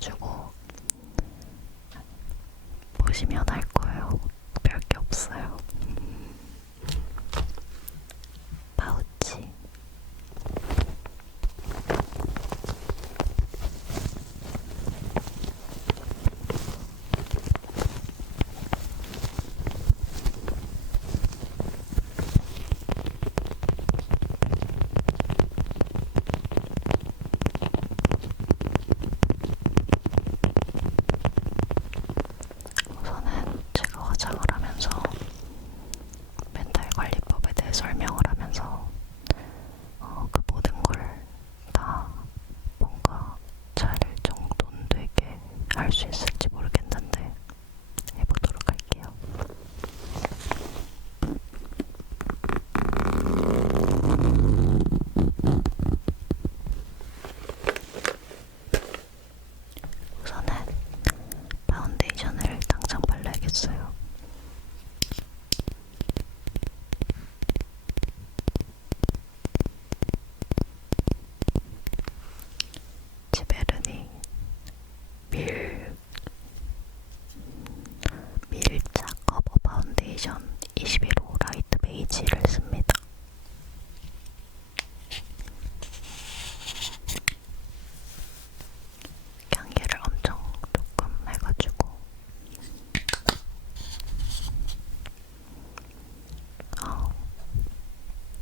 해가지고 보시면 알 거예요. 별게 없어요. 파우치. 우선은 제가 화장을 하면서 멘탈 관리법에 대해 설명을 하면서 그 모든 걸 다 뭔가 잘 정돈되게 할 수 있을지 모르겠는데 해보도록 할게요. 우선은 파운데이션을 당장 발라야겠어요. 지베르니 밀착 커버 파운데이션 21호 라이트 베이지를 씁니다. 향기를 엄청 조금 해가지고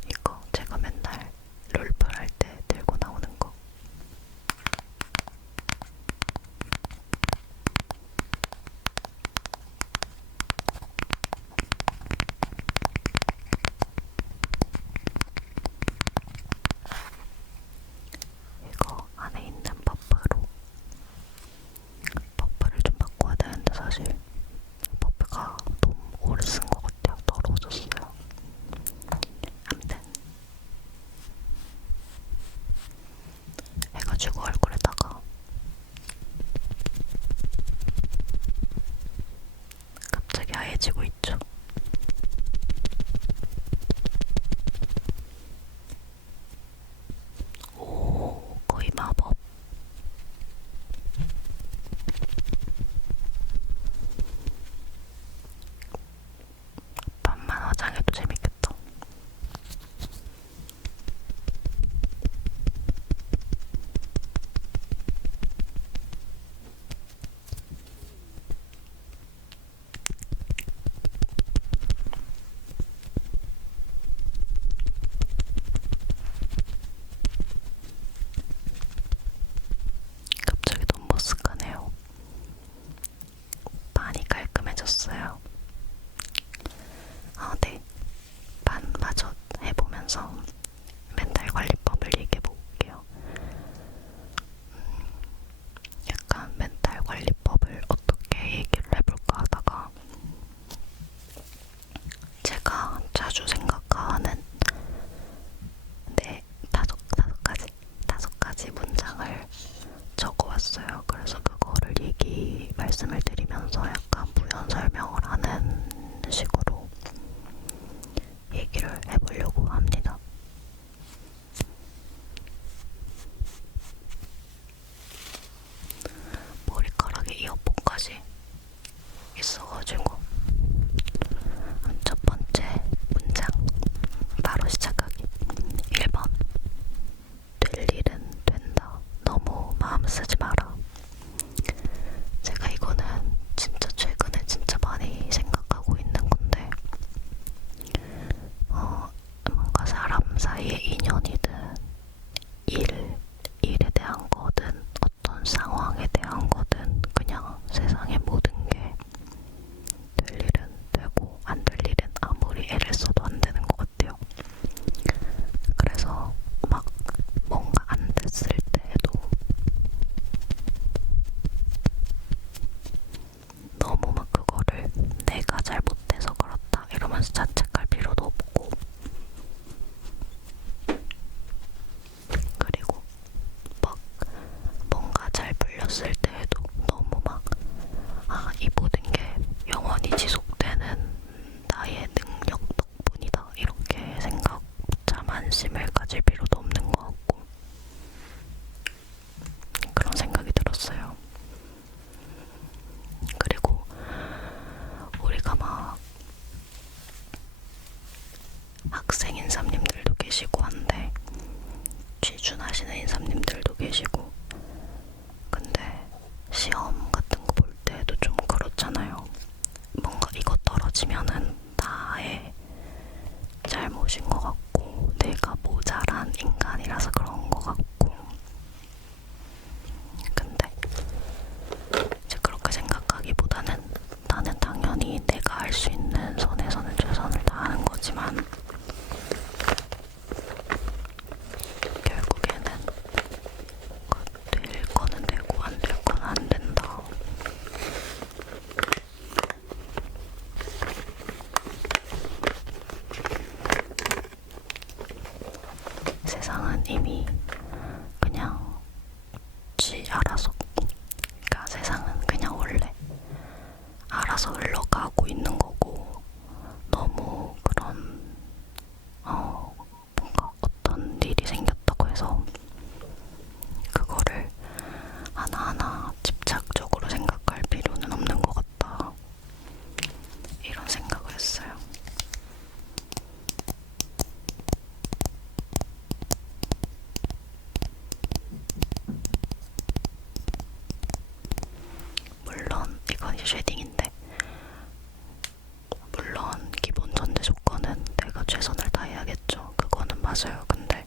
이거 제가 맨날 롤플 할 때 들고 나오는 거. 이거 안에 있는 버프를 좀 바꿔야 되는데 사실 버프가 너무 오래 쓴 것 같아요. 더러워졌어요. 아무튼 해가지고 얼굴에다가 갑자기 하얘지고 있죠. 오, 거의 마법. 밤만 화장해도 재밌겠다. 갑자기 너무 머쓱하네요. 많이 깔끔해졌어요. 네. 반마저 해보면서 멘탈 관리법을 얘기해볼게요. 약간 멘탈 관리법을 어떻게 얘기를 해볼까 하다가 제가 자주 생각하는 다섯 가지 문장을 적어왔어요. 그래서 그거를 말씀을 드리면서 약간 부연 설명을 하는 식으로 얘기를 해보려고 합니다. 머리카락에 이어폰까지 있어가지고 첫 번째 문장 바로 시작하기. 1번 될 일은 된다. 너무 마음 쓰지 마라. 제가 이거는 진짜 최근에 진짜 많이 생각하고 있는 건데 뭔가 사람 사이의 인연이든 일에 대한 거든 어떤 상황에 대한 거든 그냥 세상의 모든 게 될 일은 되고 안 될 일은 아무리 애를 써도 안 되는 것 같아요. 그래서 막 뭔가 안 됐을 때에도 고1, 2, 3님들도 계시고. 근데 시험 같은 거 볼 때도 좀 그렇잖아요. 뭔가 이거 떨어지면은 나의 잘못인 것 같고, 내가 모자란 인간이라서 그런 것 같고. 근데 이제 그렇게 생각하기보다는 나는 당연히 내가 할 수 있는 선에서는 최선을 다하는 거지만 결국에는 될 거는 되고 안 될 거는 안 된다. 세상은 이미 그냥 지 알아서, 그러니까 세상은 그냥 원래 알아서 흘러가고 있는 거고, 너무 그런 뭔가 어떤 일이 생겼다고 해서 그거를 하나하나 집착적으로 생각할 필요는 없는 것 같다, 이런 생각을 했어요. 물론 이건 쉐딩인데, 물론 기본 전제 조건은 내가 최선을 다해야겠죠. 그거는 맞아요. 근데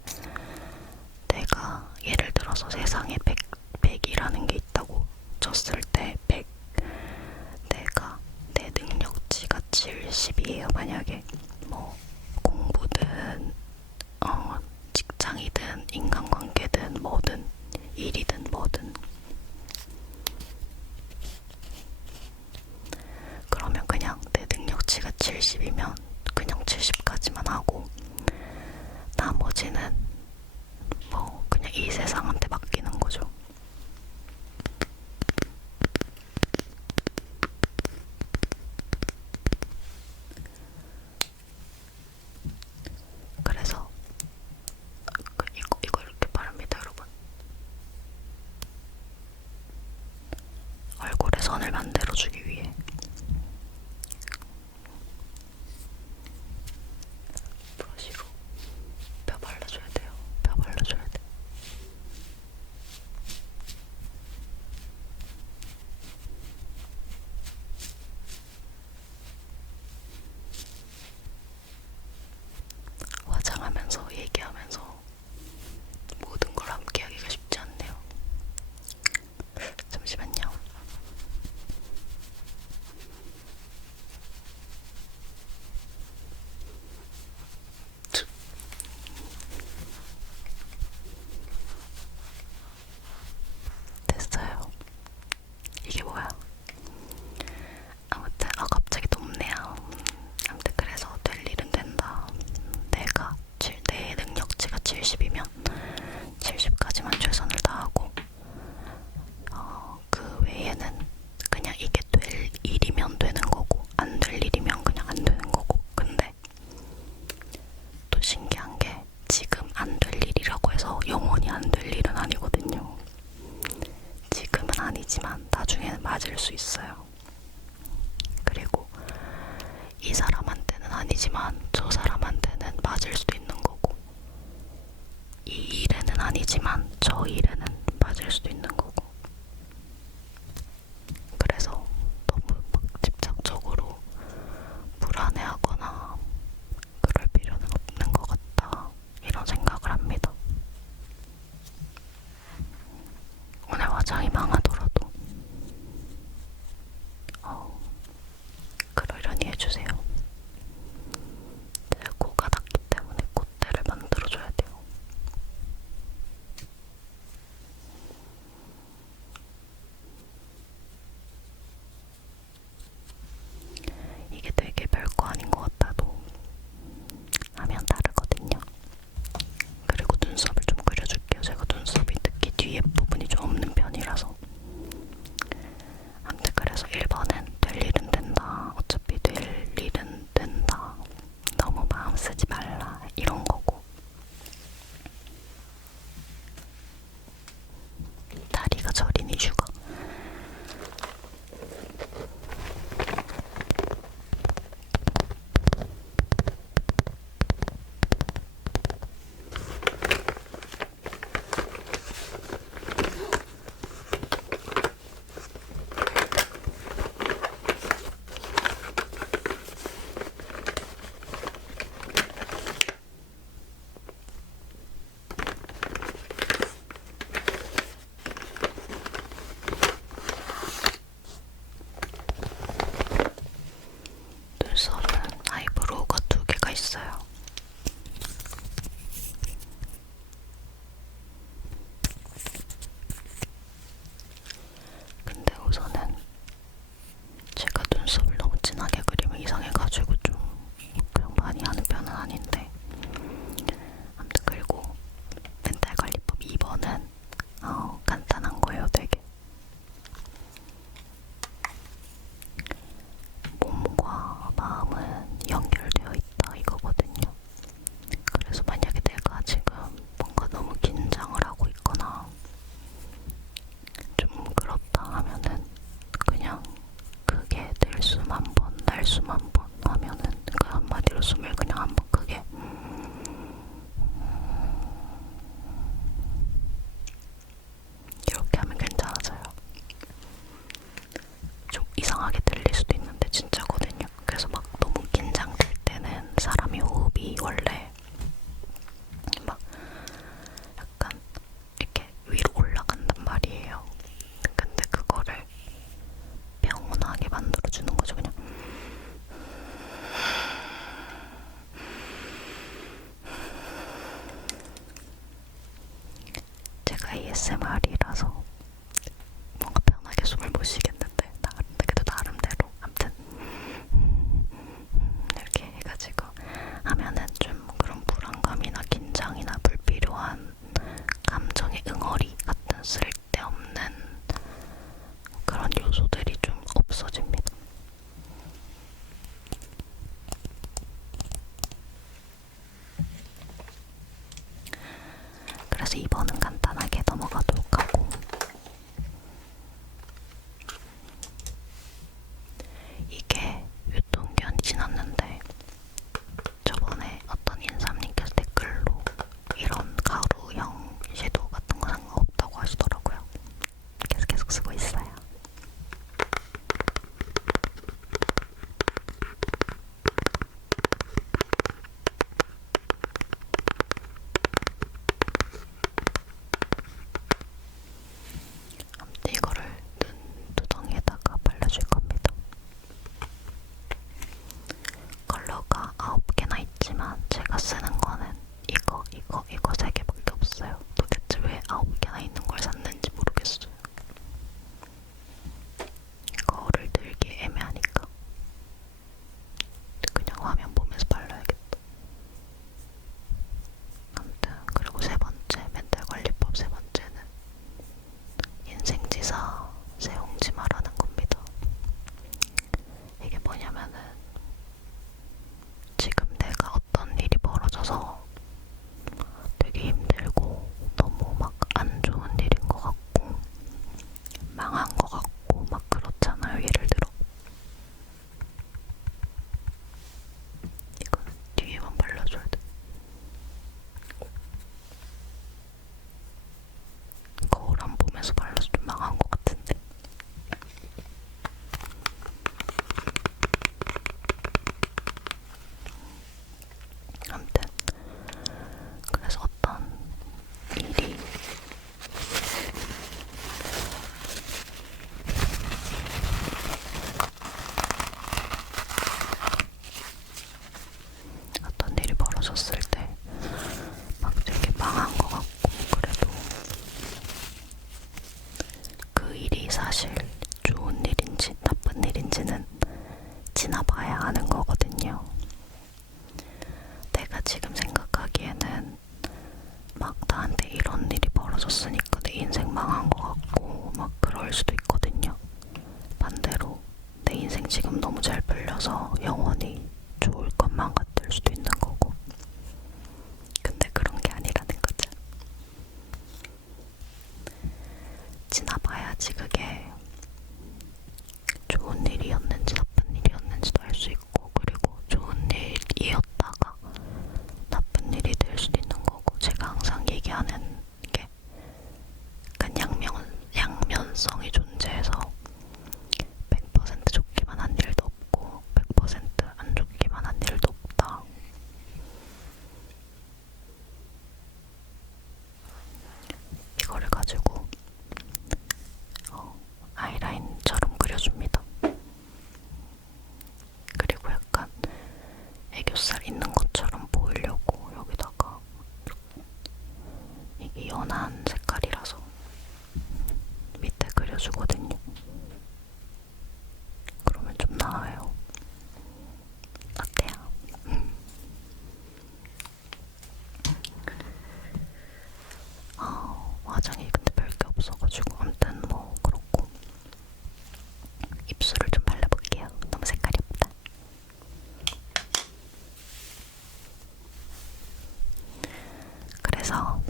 내가 예를 들어서 세상에 100이라는 게 있다고 쳤을 때 100, 내가 내 능력치가 70이에요. 만약에 뭐 공부든 직장이든 인간관계든 뭐든 일이든 뭐든, 그러면 그냥 내 능력치가 70이면 그냥 70까지만 하고 나머지는 뭐 그냥 이 세상한테 맡기는 거죠. 그래서 이거 이렇게 바릅니다, 여러분. 얼굴에 선을 만들어주기 위해 브러쉬로 뼈 발라줘야 돼요. 뼈 발라줘야 돼. 화장하면서 얘기하면서 모든 걸 함께 하기가 쉽지 않네요. 잠시만요. 됐어요. 이게 뭐야? 아무튼 갑자기 덥네요. 아무튼 그래서 될 일은 된다. 내 능력치가 70이면 70까지만 최선을 다하고, 그 외에는 그냥 이게 될 일이면 되는 거고 안 될 일이면 그냥 안 되는 거고. 근데 또 신기한 게 지금 안 될 일이라고 해서 영원히 안 될 일은 아니거든요. 지금은 아니지만 나중에는 맞을 수 있어요. 그리고 이 사람한테는 아니지만 저 사람한테는 맞을 수도 있는 거고, 이 일에는 아니지만 저 일에는 맞을 수도 있는 거고. 그래서 너무 막 집착적으로 불안해하거나 그럴 필요는 없는 것 같다, 이런 생각을 합니다. 오늘 화장이 망하더라도 그러려니 해주세요. 제 코가 닿기 때문에 콧대를 만들어줘야 돼요. 색깔이라서 뭔가 편하게 숨을 못 쉬겠는데 그래도 나름대로 아무튼 이렇게 해가지고 하면은 좀 그런 불안감이나 긴장이나 불필요한 감정의 응어리 같은 쓸데없는 그런 요소들이 좀 없어집니다. 그래서 2번은 간단하게 넘어가도록 하고, 이게 유통기한이 지났는데 저번에 어떤 인삼님께서 댓글로 이런 가루형 섀도우 같은 거 상관없다고 하시더라고요. 그래서 계속 쓰고 있어요. 아무튼 이거를 눈두덩이에다가 발라줄 겁니다. 컬러가 9개나 있지만 제가 쓰는 거는 이거 3개밖에 없어요. 도대체 왜 9개나 있는 걸 샀는지 모르겠어요. 거울을 들기 애매하니까 그냥 화면 보면서 발라야겠다. 아무튼 그리고 세 번째 멘탈 관리법 세 번째는 인생지사 세옹지마라는 겁니다. 이게 뭐냐면은 지금 내가 어떤 일이 벌어져서 되게 힘들고 너무 막 안 좋은 일인 것 같고 망한 것 같고 막 그렇잖아요. 예를 들어 이거는 뒤에만 발라줘야 돼. 거울 안 보면서 발라서 좀 망한 것 같은데. 아무튼 그래서 어떤 일이 벌어졌을 때 막 되게 망한 것 같고 그래도 그 일이 사실 좋은 일인지 나쁜 일인지는 지나봐야 아는 거거든요. 내가 지금 생각하기에는 막 나한테 이런 일이 벌어졌으니까 내 인생 망한 것 같고 막 그럴 수도 있거든요. 반대로 내 인생 지금 너무 잘 풀려서 영원히 좋을 것만 같을 수도 있는 거고. 근데 그런 게 아니라는 거죠. 지나봐야지 그게 좋은 일이었는지 나쁜 일이었는지도 알 수 있고, 그리고 좋은 일이었다가 나쁜 일이 될 수도 있는 거고. 제가 항상 얘기하는 게 약간 양면성이 존재해서 100% 좋기만 한 일도 없고 100% 안 좋기만 한 일도 없다. 이거를 가지고 아이라인처럼 그려줍니다. 그리고 약간 애교살 있는 것처럼 보이려고 여기다가 이게 연한 색깔이라서 밑에 그려주거든요. 그러면 좀 나아요. 어때요? 화장이 근데 별게 없어가지고 아무튼 뭐 그렇고 입술을 좀 발라볼게요. 너무 색깔이 없다. 그래서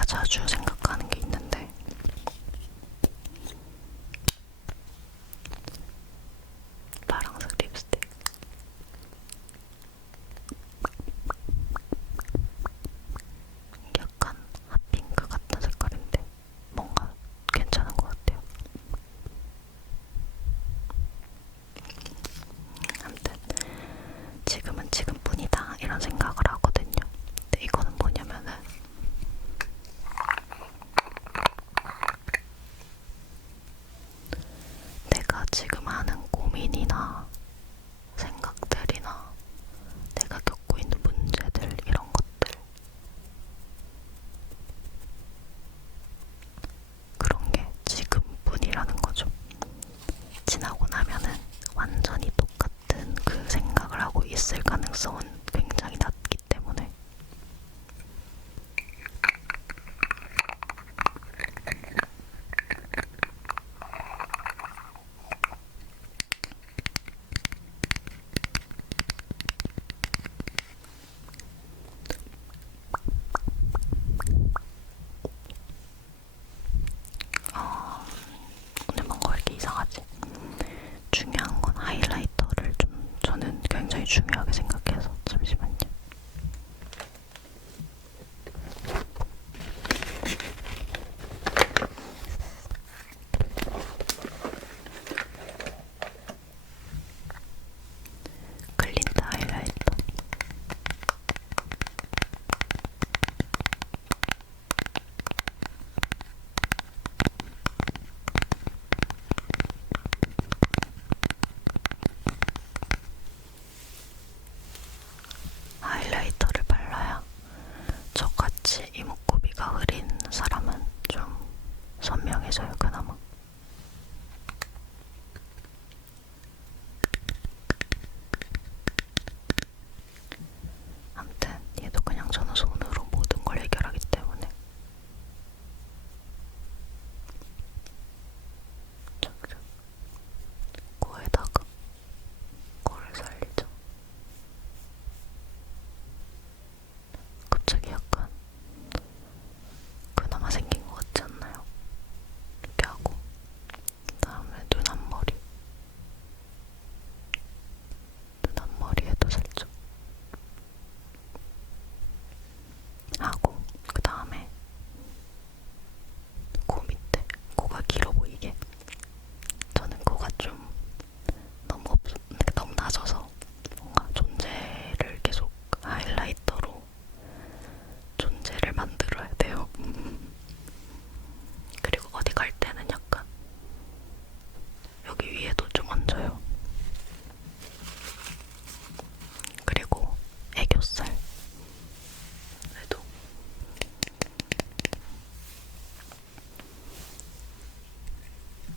내가 자주 생각하는 게 있는데 파란색 립스틱 약간 핫핑크 같은 색깔인데 뭔가 괜찮은 것 같아요. 아무튼 지금은 지금뿐이다 이런 생각을 하거든요. 근데 이거는 뭐냐면은 내가 지금 하는 고민이나 생각들이나 내가 겪고 있는 문제들 이런 것들 그런 게 지금뿐이라는 거죠. 지나고 나면은 완전히 똑같은 그 생각을 하고 있을 가능성은 굉장히 낮기 때문에 오늘 뭔가 왜 이렇게 이상하지? 중요한 건 하이라이터를 좀 저는 굉장히 중요하게 생각해서 잠시만요. 글린트 하이라이터 하이라이터를 발라야 저같이 이목구비가 흐린 사람은 좀 선명해져요, 그나마. 아무튼 얘도 그냥 저는 손으로 모든 걸 해결하기 때문에 쫙쫙 코에다가 코를 살리죠. 갑자기 약간 그나마 생긴 것 같지 않나요? 이렇게 하고 그다음에 눈 앞머리에도 살짝 하고 그 다음에 코 밑에 코가 길어 보이게 저는 코가 좀 너무 낮아서 뭔가 존재를 계속 하이라이터로 존재를 만들어야 돼요. 그리고 어디 갈 때는 약간 여기 위에도 좀 얹어요. 그리고 애교살 에도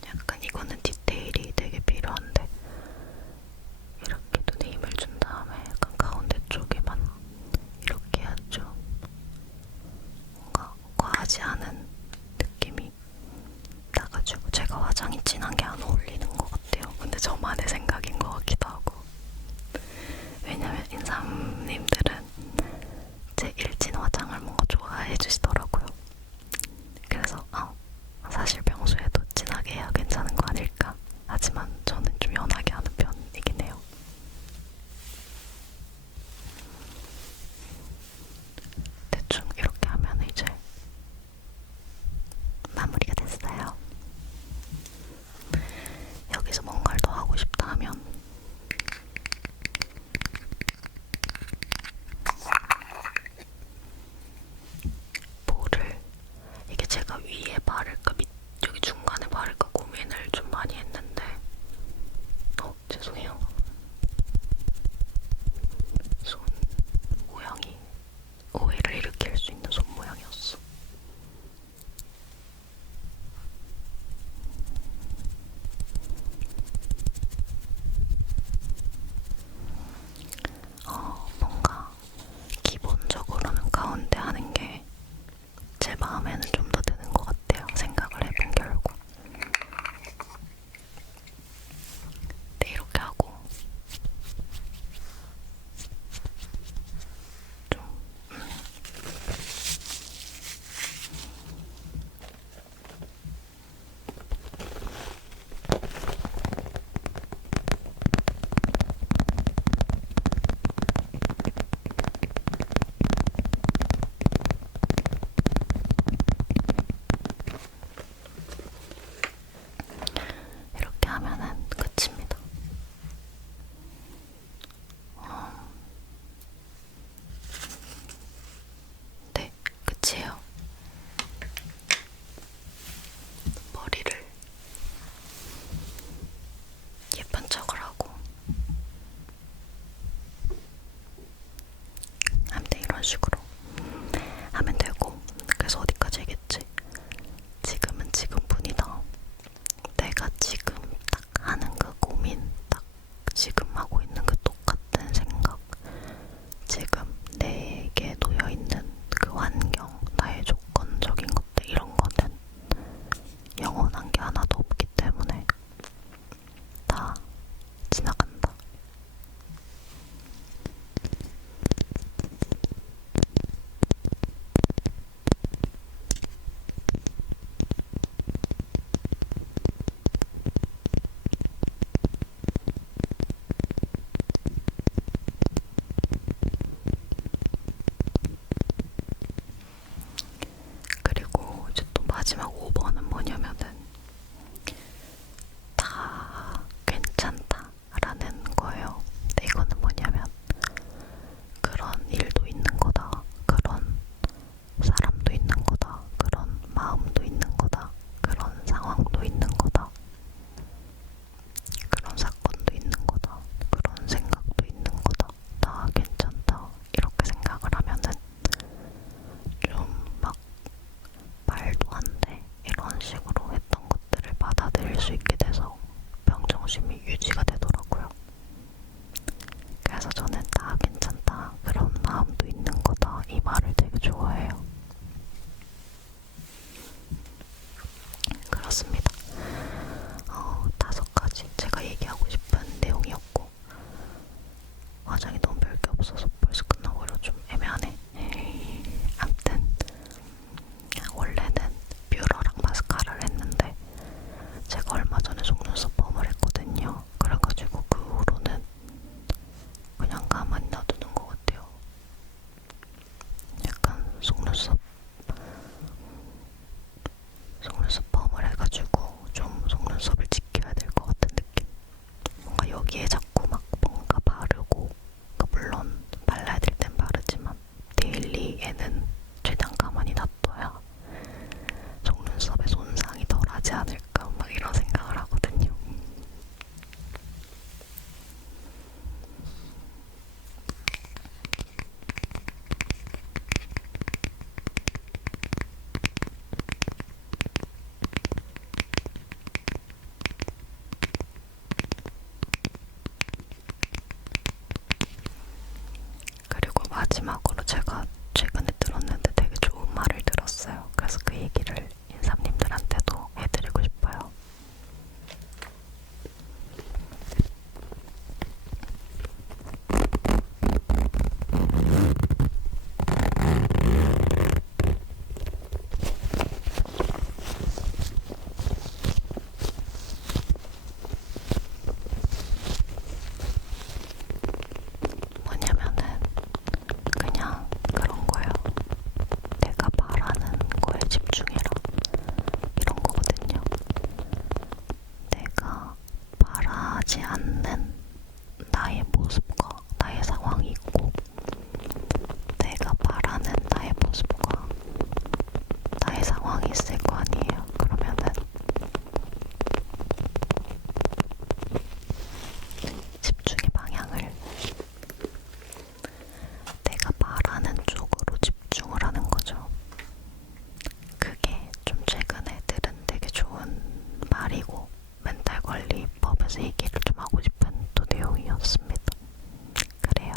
약간 이거는 디테일이 되게 필요한데 이렇게 눈에 힘을 준 다음에 약간 가운데 쪽에만 이렇게 해야죠. 뭔가 과하지 않은 느낌이 나가지고 제가 화장이 진한 게 안 어울리는 것 같아요. 근데 저만의 생각인 것 같기도 하고 왜냐면 인삼님들은 제 일진 화장을 뭔가 좋아해 주시더라고요. 그래서 사실 평소에도 진하게 해야 괜찮은 거 아닐까? 하지만 저는 좀 연하게 하는 편이긴 해요. 대충 이렇게 하면 이제 마무리가 됐어요. 마지막으로 제가 최근에 들었는데 되게 좋은 말을 들었어요. 그래서 그 얘기를 인삼님들한테도 해드리고 싶어요. 뭐냐면은 그냥 그런 거예요. 내가 바라는 거에 집중해라. 이런 거거든요. 내가 바라지 않는 나의 모습과 나의 상황이 있고, 내가 바라는 나의 모습과 나의 상황이 있을 거 아니에요. 그러면은 집중의 방향을 내가 바라는 쪽으로 집중을 하는 거죠. 그게 좀 최근에 들은 되게 좋은 말이고 멘탈 관리법에서 얘기를 좀 하고 싶은 또 내용이었습니다. 그래요.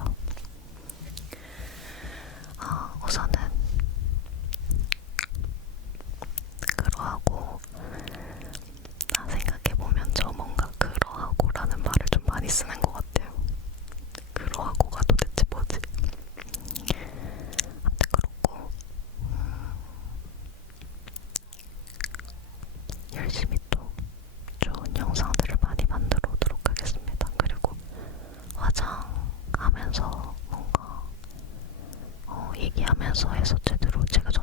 우선은 그러하고, 생각해보면 저 뭔가 그러하고라는 말을 좀 많이 쓰는 것 같아요. 그러하고가 도대체 뭐지? 아무튼 그렇고, 열심히 또 좋은 영상들을 많이 만들어 오도록 하겠습니다. 그리고 화장하면서 뭔가 얘기하면서 해서 제대로 제가 좀